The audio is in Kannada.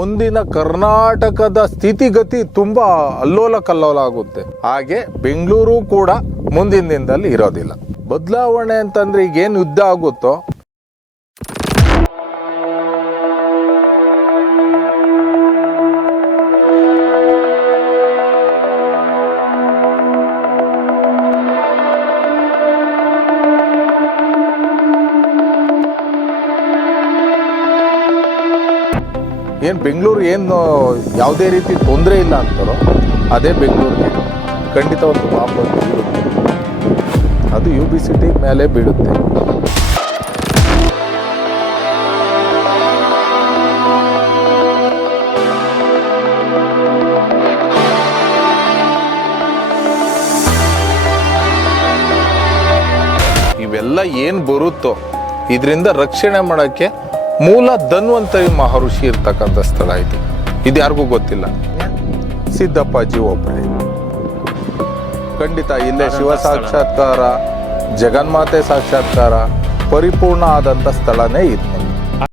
ಮುಂದಿನ ಕರ್ನಾಟಕದ ಸ್ಥಿತಿಗತಿ ತುಂಬಾ ಅಲ್ಲೋಲ ಕಲ್ಲೋಲ ಆಗುತ್ತೆ. ಹಾಗೆ ಬೆಂಗಳೂರು ಕೂಡ ಮುಂದಿನ ದಿನದಲ್ಲಿ ಇರೋದಿಲ್ಲ. ಬದಲಾವಣೆ ಅಂತಂದ್ರೆ ಈಗ ಏನು ಯುದ್ಧ ಆಗುತ್ತೋ, ಏನು ಬೆಂಗಳೂರು ಏನು ಯಾವುದೇ ರೀತಿ ತೊಂದರೆ ಇಲ್ಲ ಅಂತಾರೋ ಅದೇ ಬೆಂಗಳೂರಿಗೆ ಖಂಡಿತ ಒಂದು ಪಾಪ ಬೀಳುತ್ತೆ. ಅದು UB ಸಿಟಿ ಮೇಲೆ ಬೀಳುತ್ತೆ. ಇವೆಲ್ಲ ಏನು ಬರುತ್ತೋ ಇದರಿಂದ ರಕ್ಷಣೆ ಮಾಡೋಕ್ಕೆ ಮೂಲ ಧನ್ವಂತರಿ ಮಹರ್ಷಿ ಇರ್ತಕ್ಕಂಥ ಸ್ಥಳ ಇದು. ಇದು ಯಾರಿಗೂ ಗೊತ್ತಿಲ್ಲ. ಸಿದ್ದಪ್ಪಾಜಿ ಒಬ್ಬರೇ. ಖಂಡಿತ ಇಲ್ಲೇ ಶಿವ ಸಾಕ್ಷಾತ್ಕಾರ, ಜಗನ್ಮಾತೆ ಸಾಕ್ಷಾತ್ಕಾರ ಪರಿಪೂರ್ಣ ಆದಂಥ ಸ್ಥಳನೇ ಇದು.